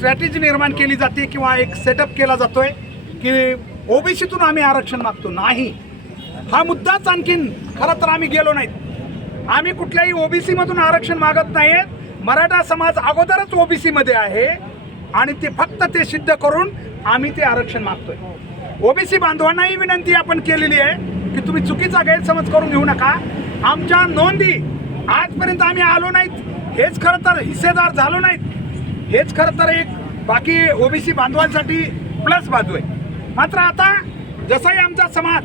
Strategy निर्माण केली जाते किंवा एक सेटअप केला जातोय की ओबीसीतून आम्ही आरक्षण मागतो. नाही, हा मुद्दाच आणखीन खरं तर आम्ही गेलो नाहीत. आम्ही कुठल्याही ओबीसी मधून आरक्षण मागत नाहीये. मराठा समाज अगोदरच ओबीसी मध्ये आहे आणि ते फक्त ते सिद्ध करून आम्ही ते आरक्षण मागतोय. ओबीसी बांधवांनाही विनंती आपण केलेली आहे की तुम्ही चुकीचा गैरसमज करून घेऊ नका. आमच्या नोंदी आजपर्यंत आम्ही आलो नाहीत, हेच खरं तर हिस्सेदार झालो नाहीत, हेच खरं तर एक बाकी ओबीसी बांधवांसाठी प्लस बाजू आहे. मात्र आता जसाही आमचा समाज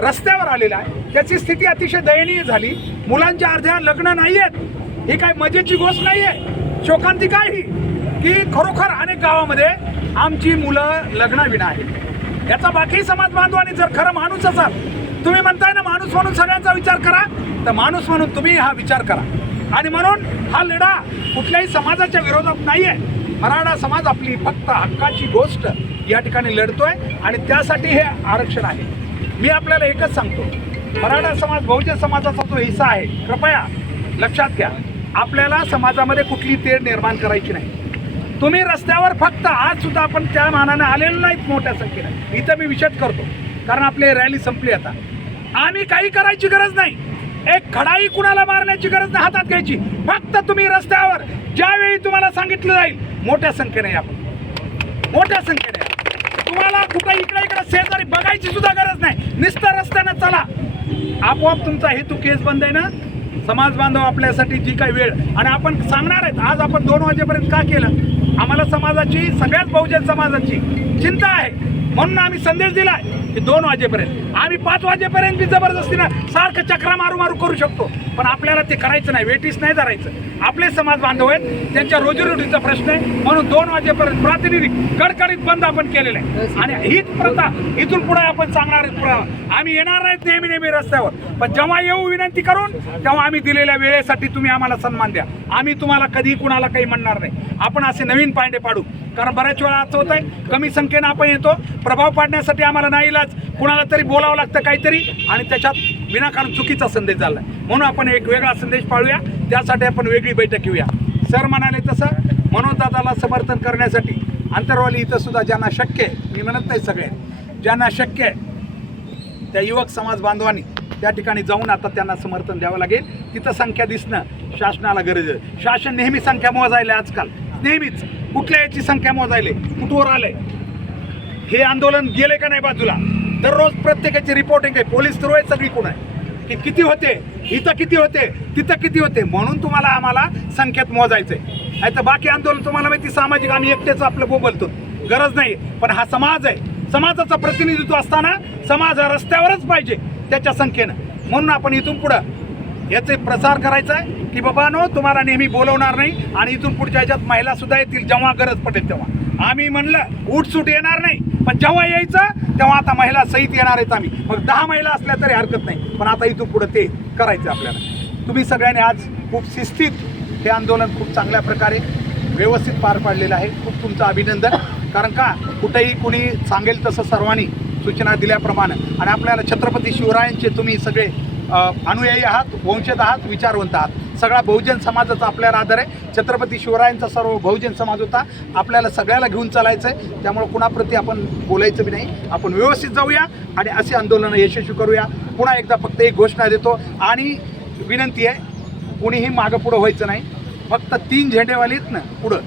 रस्त्यावर आलेला आहे त्याची स्थिती अतिशय दयनीय झाली. मुलांच्या अर्ध्या लग्न नाही आहेत. ही काय मजेची गोष्ट नाही आहे. शोकांतिका ही की खरोखर अनेक गावामध्ये आमची मुलं लग्नाविना आहेत. याचा बाकी समाज बांधवांनी जर खरं माणूस असाल, तुम्ही म्हणताय ना माणूस म्हणून सगळ्यांचा विचार करा, तर माणूस म्हणून तुम्ही हा विचार करा. आणि म्हणून हा लढा कुठल्याही समाजाच्या विरोधात नाही आहे. मराठा समाज आपली फक्त हक्काची गोष्ट या ठिकाणी लढतोय आणि त्यासाठी हे आरक्षण आहे. मी आपल्याला एकच सांगतो, मराठा समाज बहुजन समाजाचा जो हिस्सा आहे, कृपया लक्षात घ्या, आपल्याला समाजामध्ये कुठली तेढ निर्माण करायची नाही. तुम्ही रस्त्यावर फक्त आज सुद्धा आपण त्या मानाने आलेलो नाहीत मोठ्या संख्येने. इथं मी विषद करतो कारण आपली रॅली संपली. आता आम्ही काही करायची गरज नाही. एक खडाई कुणाला मारण्याची गरज नाही हातात घ्यायची. फक्त तुम्ही रस्त्यावर ज्यावेळी तुम्हाला सांगितलं जाईल मोठ्या संख्येने या, मोठ्या संख्येने या. तुम्हाला कुठं इकडे शेजारी बघायची सुद्धा गरज नाही. नुसतं रस्त्यानं चला, आपोआप तुमचा हेतू केस बंद आहे ना. समाज बांधव आपल्यासाठी जी काही वेळ आणि आपण सांगणार आहेत. आज आपण 2 वाजेपर्यंत का केलं? आम्हाला समाजाची, सगळ्याच बहुजन समाजाची चिंता आहे म्हणून आम्ही संदेश दिलाय की 2 वाजेपर्यंत. आम्ही 5 वाजेपर्यंत बी जबरदस्तीनं सारखं चक्रा मारू मारू करू शकतो, पण आपल्याला ते करायचं नाही. वेटीस नाही धरायचं. आपले समाज बांधव आहेत, त्यांच्या रोजीरोटीचा प्रश्न आहे म्हणून 2 वाजेपर्यंत प्रातिनिधिक कडकडीत बंद आपण केलेला आहे. आणि हीच प्रथा इथून पुढे आपण सांगणार. आम्ही येणार नाहीत नेहमी नेहमी रस्त्यावर, पण जेव्हा येऊ विनंती करून तेव्हा आम्ही दिलेल्या वेळेसाठी तुम्ही आम्हाला सन्मान द्या. आम्ही तुम्हाला कधी कुणाला काही म्हणणार नाही. आपण असे नवीन पायंडे पाडू, कारण बऱ्याच वेळा असं होत आहे कमी संख्येनं आपण येतो, प्रभाव पाडण्यासाठी आम्हाला नाईलाज कुणाला तरी बोलावं लागतं काहीतरी आणि त्याच्यात विनाकारण चुकीचा संदेश झाला. म्हणून आपण एक वेगळा संदेश पाळूया, त्यासाठी आपण वेगळी बैठक घेऊया. सर म्हणाले तसं मनोजदादाला समर्थन करण्यासाठी अंतरवाली इथं सुद्धा ज्यांना शक्य आहे, मी म्हणत नाही सगळे, ज्यांना शक्य आहे त्या युवक समाज बांधवांनी त्या ठिकाणी जाऊन आता त्यांना समर्थन द्यावं लागेल. तिथं संख्या दिसणं शासनाला गरज आहे. शासन नेहमी संख्या मोजायला आजकाल, नेहमीच कुठल्या याची संख्या मोजायले, कुठवर आलंय, हे आंदोलन गेले का नाही बाजूला. दररोज प्रत्येकाची रिपोर्टिंग आहे. पोलीस तर सगळी कोण आहे की किती होते, इथं किती होते, तिथं किती होते. म्हणून तुम्हाला आम्हाला संख्येत मोजायचंय. नाही तर बाकी आंदोलन तुम्हाला माहिती सामाजिक, आम्ही एकटेच आपलं बोलतो, गरज नाही. पण हा समाज आहे, समाजाचं प्रतिनिधित्व असताना समाज हा रस्त्यावरच पाहिजे त्याच्या संख्येनं. म्हणून आपण इथून पुढं याचे प्रसार करायचा आहे की बाबांनो तुम्हाला नेहमी बोलवणार नाही आणि इथून पुढच्या ह्याच्यात महिला सुद्धा येतील जेव्हा गरज पडेल तेव्हा. आम्ही म्हणलं उठसूट येणार नाही, पण जेव्हा यायचं तेव्हा आता महिला सहित येणार आहेत आम्ही. मग 10 महिला असल्या तरी हरकत नाही, पण आता इथून पुढं ते करायचं आपल्याला. तुम्ही सगळ्यांनी आज खूप शिस्तीत हे आंदोलन खूप चांगल्या प्रकारे व्यवस्थित पार पाडलेलं आहे. खूप तुमचं अभिनंदन. कारण का कुठेही कुणी सांगेल तसं सर्वांनी सूचना दिल्याप्रमाणे आणि आपल्याला छत्रपती शिवरायांचे तुम्ही सगळे अनुयायी आहात, वंशज आहात, विचारवंत आहात. सगळा बहुजन समाजाचा आपल्याला आदर आहे. छत्रपती शिवरायांचा सर्व बहुजन समाज होता. आपल्याला सगळ्याला घेऊन चालायचं आहे. त्यामुळे कुणाप्रती आपण बोलायचं बी नाही. आपण व्यवस्थित जाऊया आणि असे आंदोलनं यशस्वी करूया. पुन्हा एकदा फक्त एक घोषणा देतो आणि विनंती आहे, कुणीही मागं पुढं व्हायचं नाही. फक्त 3 झेंडेवालीत ना पुढं,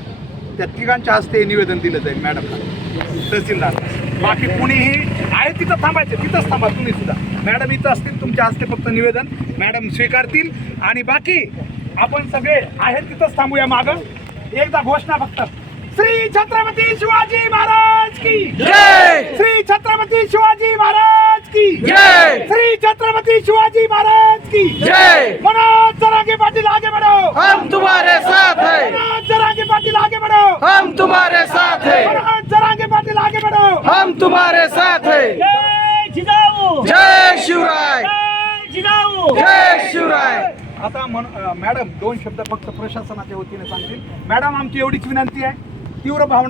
त्या तिघांच्या हस्ते निवेदन दिलं जाईल मॅडमला, तहसीलदार. बाकी कुणीही आहे तिथं थांबायचं, तिथंच थांबा तुम्ही सुद्धा. मॅडम इथं असतील, तुमच्या हस्ते फक्त निवेदन मॅडम स्वीकारतील आणि बाकी आपण सगळे आहेत तिथंच थांबूया मागं. एकदा घोषणा फक्त, श्री छत्रपती शिवाजी महाराज की जय, श्री छत्रपती शिवाजी महाराज की जय, श्री छत्रपती शिवाजी महाराज की जय. मनोज जरांगे पाटील आगे बढ़ो, हम तुम्हारे साथ हैं. मनोज जरांगे पाटील आगे बढ़ो, हम तुम्हारे साथ हैं. मनोज जरांगे पाटील आगे बढ़ो, हम तुम्हारे साथ हैं. जय जिजाऊ, जय शिवराय, जय जिजाऊ, जय शिवराय. आता मॅडम 2 शब्द फक्त प्रशासनाच्या वतीने सांगतील. मॅडम आमची एवढीच विनंती आहे, तीव्र भावना